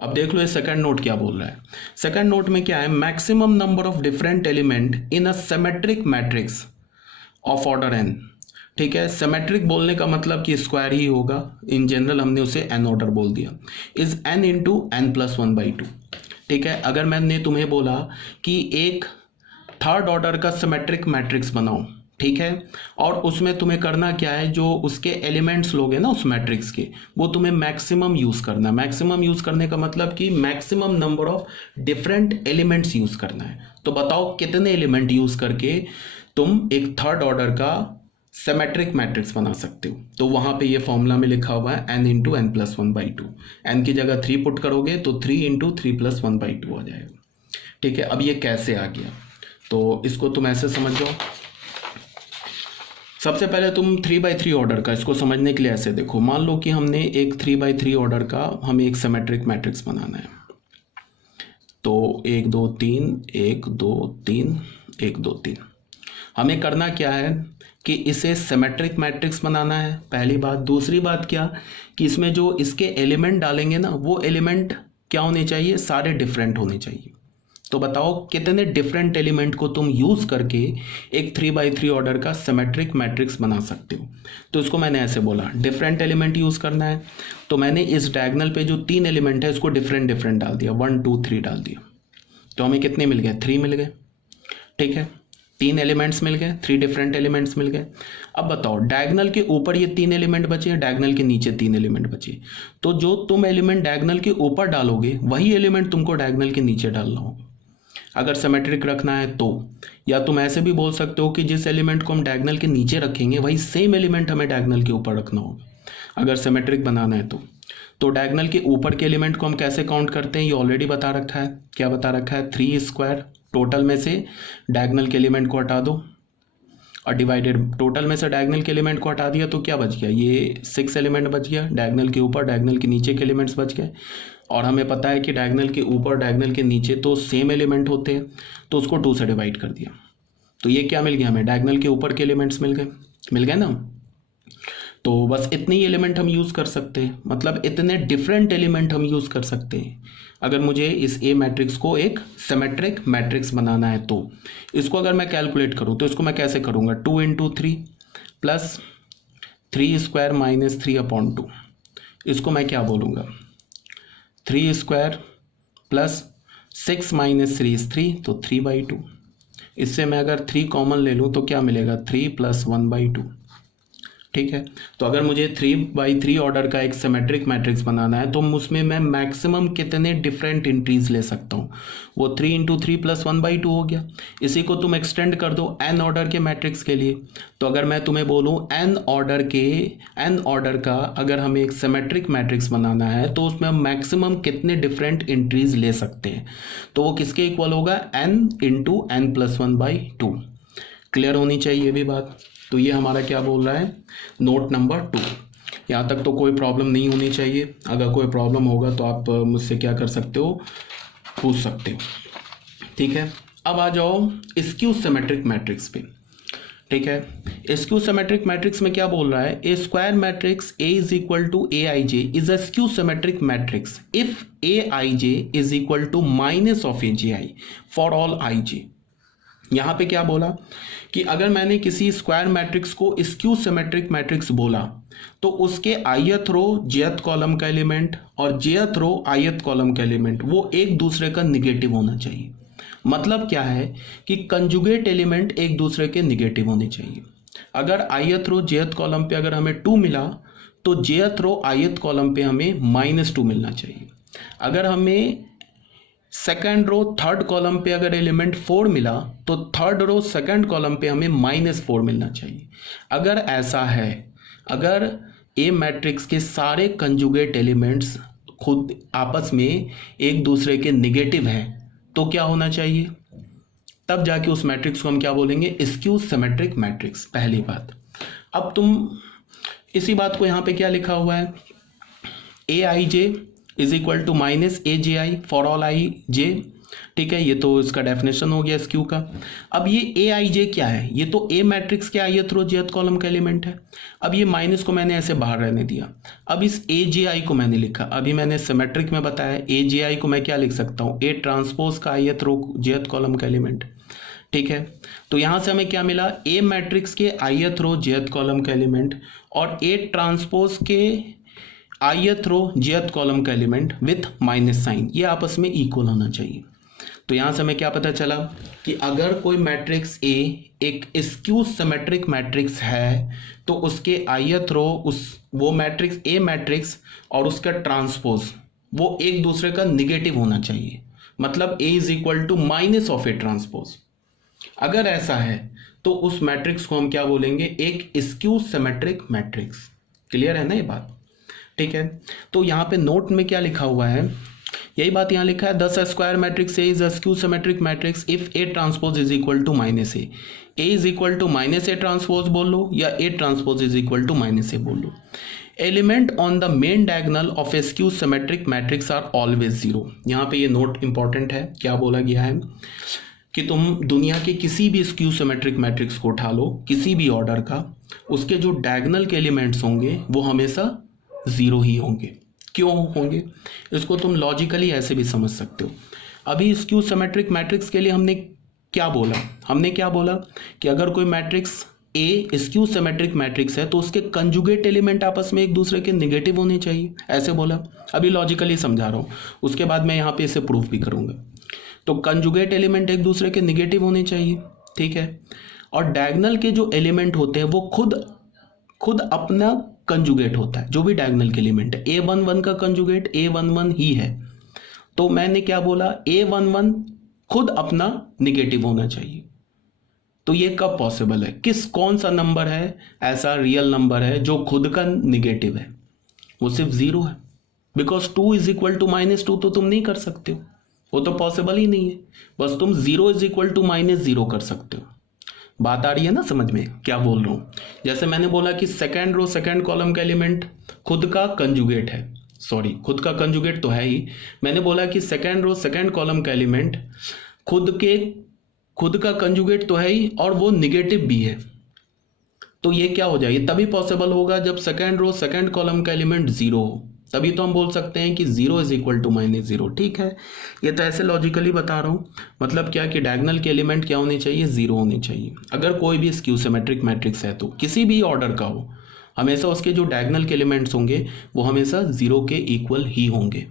अब देख लो ये सेकंड नोट क्या बोल रहा है। सेकंड नोट में क्या है, maximum number of different element in a symmetric matrix of order N. ठीक है, सिमेट्रिक बोलने का मतलब कि स्क्वायर ही होगा, इन जनरल हमने उसे एन ऑर्डर बोल दिया, is N into N plus one by two. ठीक है, अगर मैंने तुम्हें बोला कि एक थर्ड ऑर्डर का सिमेट्रिक मैट्रिक्स बनाओ, ठीक है, और उसमें तुम्हें करना क्या है, जो उसके एलिमेंट्स लोगे ना उस मैट्रिक्स के, वो तुम्हें मैक्सिमम यूज करना। मैक्सिमम यूज करने का मतलब कि maximum number of different elements use करना है। तो बताओ कितने एलिमेंट यूज करके तुम एक थर्ड ऑर्डर का सिमेट्रिक मैट्रिक्स बना सकते हो। तो वहां पे ये फॉर्मूला में लिखा हुआ है n into N plus one by two. N की जगह 3 पुट करोगे तो 3 into three plus one by two आ जाएगा। ठीक है, अब ये कैसे आ गया, तो इसको तुम ऐसे समझ जाओ। सबसे पहले तुम 3x3 ऑर्डर का इसको समझने के लिए ऐसे देखो, मान लो कि हमने एक 3x3 ऑर्डर का हमें एक सिमेट्रिक मैट्रिक्स बनाना है। तो 1 2 3 1 2 3 1 2 3, हमें करना क्या है कि इसे सिमेट्रिक मैट्रिक्स बनाना है, पहली बात। दूसरी बात क्या कि इसमें जो इसके एलिमेंट डालेंगे ना, वो एलिमेंट क्या होने चाहिए, सारे डिफरेंट होने चाहिए। तो बताओ कितने डिफरेंट एलिमेंट को तुम यूज करके एक 3x3 ऑर्डर का सिमेट्रिक मैट्रिक्स बना सकते हो। तो इसको मैंने ऐसे बोला, डिफरेंट एलिमेंट यूज करना है, तो मैंने इस डायगोनल पे जो 3 एलिमेंट है इसको डिफरेंट डिफरेंट डाल दिया, 1 2 3 डाल दिया। तो हमें कितने मिल गए, 3 मिल गए। ठीक है, 3 एलिमेंट्स मिल गए, 3 डिफरेंट एलिमेंट्स मिल गए। अब बताओ डायगोनल के ऊपर ये 3 एलिमेंट बचे, डायगोनल के नीचे 3 एलिमेंट बचे। तो जो तुम एलिमेंट डायगोनल के ऊपर डालोगे वही एलिमेंट तुमको डायगोनल के नीचे डालना होगा, अगर सिमेट्रिक रखना है तो। या तुम ऐसे भी बोल सकते हो कि जिस एलिमेंट को हम डायगोनल के नीचे रखेंगे वही सेम एलिमेंट हमें डायगोनल के ऊपर रखना होगा, अगर सिमेट्रिक बनाना है तो डायगोनल के ऊपर के एलिमेंट को हम कैसे काउंट करते हैं, ये ऑलरेडी बता रखा है। क्या बता रखा है, 3 स्क्वायर, टोटल में से डायगोनल के एलिमेंट को हटा दो और डिवाइडेड, टोटल में से डायगोनल के एलिमेंट को हटा दिया तो क्या बच गया, ये 6 एलिमेंट बच गया। डायगोनल के ऊपर डायगोनल के नीचे के एलिमेंट्स बच गए, और हमें पता है कि डायगोनल के ऊपर डायगोनल के नीचे तो सेम एलिमेंट होते हैं, तो उसको 2 से डिवाइड कर दिया। तो ये क्या मिल गया हमें, डायगोनल के ऊपर के एलिमेंट्स मिल गए ना। तो बस इतने ही एलिमेंट हम यूज़ कर सकते हैं, मतलब इतने डिफरेंट एलिमेंट हम यूज़ कर सकते हैं अगर मुझे इस ए मैट्रिक्स को एक सिमेट्रिक मैट्रिक्स बनाना है। तो इसको अगर मैं कैलकुलेट करूं तो इसको मैं कैसे करूंगा, 2 इंटू 3 प्लस 3 स्क्वायर माइनस 3/2, इसको मैं क्या बोलूँगा, 3 स्क्वायर प्लस 6 माइनस 3 इज 3, तो 3/2। इससे मैं अगर 3 कॉमन ले लूँ तो क्या मिलेगा, 3 प्लस 1/2। ठीक है, तो अगर मुझे 3x3 ऑर्डर का एक सिमेट्रिक मैट्रिक्स बनाना है तो उसमें मैं मैक्सिमम कितने डिफरेंट एंट्रीज ले सकता हूँ, वो 3 इंटू 3 प्लस 1/2 हो गया। इसी को तुम एक्सटेंड कर दो n ऑर्डर के मैट्रिक्स के लिए। तो अगर मैं तुम्हें बोलूँ n ऑर्डर का अगर हमें एक सिमेट्रिक मैट्रिक्स बनाना है तो उसमें हम मैक्सिमम कितने डिफरेंट एंट्रीज ले सकते हैं, तो वो किसके इक्वल होगा, n into n plus 1/2। Clear होनी चाहिए ये भी बात। तो ये हमारा क्या बोल रहा है, नोट नंबर 2। यहाँ तक तो कोई प्रॉब्लम नहीं होनी चाहिए, अगर कोई प्रॉब्लम होगा तो आप मुझसे क्या कर सकते हो, पूछ सकते हो। ठीक है, अब आ जाओ स्क्यू सिमेट्रिक मैट्रिक्स पे। ठीक है, स्क्यू सिमेट्रिक मैट्रिक्स में क्या बोल रहा है, A square matrix A is equal to A I J is a skew symmetric matrix if A I J is equal to minus of A J I for all I J. यहाँ पे क्या बोला कि अगर मैंने किसी square matrix को skew symmetric matrix बोला तो उसके ith रो jth कॉलम का एलिमेंट और jth रो ith कॉलम का एलिमेंट वो एक दूसरे का निगेटिव होना चाहिए। मतलब क्या है कि कंजुगेट एलिमेंट एक दूसरे के निगेटिव होने चाहिए। अगर ith रो jth कॉलम पे अगर हमें 2 मिला तो jth रो ith कॉलम पे हमें -2 मिलना चाहिए। अगर हमें सेकंड रो थर्ड कॉलम पे अगर एलिमेंट 4 मिला तो थर्ड रो सेकंड कॉलम पे हमें -4 मिलना चाहिए। अगर ऐसा है, अगर ए मैट्रिक्स के सारे कंजुगेट एलिमेंट्स खुद आपस में एक दूसरे के निगेटिव हैं तो क्या होना चाहिए, तब जाके उस मैट्रिक्स को हम क्या बोलेंगे, स्क्यू सिमेट्रिक मैट्रिक्स। पहली बात। अब तुम इसी बात को यहाँ पे क्या लिखा हुआ है, A I J is equal to minus A J I for all I J, ठीक है, ये तो इसका डेफिनेशन हो गया स्क्यू का। अब ये ए आई जे क्या है, ये तो ए मैट्रिक्स के ith रो jth कॉलम का एलिमेंट है। अब ये माइनस को मैंने ऐसे बाहर रहने दिया। अब इस ए जे आई को मैंने लिखा, अभी मैंने सिमेट्रिक में बताया ए जे आई को मैं क्या लिख सकता हूँ, ए ट्रांसपोज का ith रो jth कॉलम का एलिमेंट। ठीक है, तो यहां से हमें क्या मिला, ए मैट्रिक्स के ith रो jth कॉलम का एलिमेंट और ए ट्रांसपोज के ith रो jth कॉलम का एलिमेंट विथ माइनस साइन, ये आपस में इक्वल होना चाहिए। तो यहां से हमें क्या पता चला कि अगर कोई मैट्रिक्स ए एक स्क्यू सिमेट्रिक मैट्रिक्स है तो उसके ith रो वो मैट्रिक्स ए मैट्रिक्स और उसका ट्रांसपोज वो एक दूसरे का निगेटिव होना चाहिए, मतलब A is equal to minus of A transpose. अगर ऐसा है तो उस मैट्रिक्स को हम क्या बोलेंगे, एक स्क्यू सिमेट्रिक मैट्रिक्स। क्लियर है ना ये बात? ठीक है, तो यहाँ पे नोट में क्या लिखा हुआ है, यही बात यहाँ लिखा है, दस square matrix A is a skew symmetric matrix if A transpose is equal to minus A is equal to minus A transpose बोल लो या A transpose is equal to minus A बोल लो। Element on the main diagonal of a skew symmetric matrix are always zero. यहाँ पे ये note important है, क्या बोला गया है कि तुम दुनिया के किसी भी स्क्यू सिमेट्रिक मैट्रिक्स को उठा लो, किसी भी ऑर्डर का, उसके जो डायगोनल के एलिमेंट्स होंगे वो हमेशा जीरो ही होंगे। क्यों होंगे, इसको तुम लॉजिकली ऐसे भी समझ सकते हो। अभी स्क्यू सिमेट्रिक मैट्रिक्स के लिए हमने क्या बोला कि अगर कोई matrix A skew symmetric matrix है तो उसके कंजुगेट एलिमेंट आपस में एक दूसरे के नेगेटिव होने चाहिए, ऐसे बोला। अभी लॉजिकली समझा रहा हूँ, उसके बाद मैं यहाँ पे इसे प्रूफ भी करूँगा। तो कंजुगेट एलिमेंट एक दूसरे के नेगेटिव होने चाहिए, ठीक है। और डायगोनल के जो एलिमेंट होते हैं वो खुद अपना कंजुगेट होता है, जो भी डायगोनल के एलिमेंट है। A11 का कंजुगेट A11 ही है, तो मैंने क्या बोला, A11 खुद अपना निगेटिव होना चाहिए। तो ये कब पॉसिबल है, कौन सा नंबर है ऐसा रियल नंबर है जो खुद का निगेटिव है, वो सिर्फ जीरो है। बिकॉज 2 इज इक्वल टू -2 तो तुम नहीं कर सकते हो, वो तो पॉसिबल ही नहीं है। बस तुम 0 इज इक्वल टू -0 कर सकते हो। बात आ रही है ना समझ में क्या बोल रहा हूँ? जैसे मैंने बोला कि सेकंड रो सेकंड कॉलम का एलिमेंट खुद का कंजुगेट है, खुद का कंजुगेट तो है ही। मैंने बोला कि सेकंड रो सेकंड कॉलम का एलिमेंट खुद का कंजुगेट तो है ही और वो निगेटिव भी है। तो ये क्या हो जाएगी, तभी पॉसिबल होगा जब सेकंड रो सेकंड कॉलम का एलिमेंट जीरो हो, तभी तो हम बोल सकते हैं कि 0 इज इक्वल टू -0। ठीक है, ये तो ऐसे लॉजिकली बता रहा हूँ। मतलब क्या कि डायगोनल के एलिमेंट क्या होने चाहिए, 0 होने चाहिए। अगर कोई भी स्क्यू सिमेट्रिक मैट्रिक्स है तो किसी भी ऑर्डर का हो, हमेशा उसके जो डायगोनल के एलिमेंट्स होंगे वो हमेशा 0 के इक्वल ही होंगे।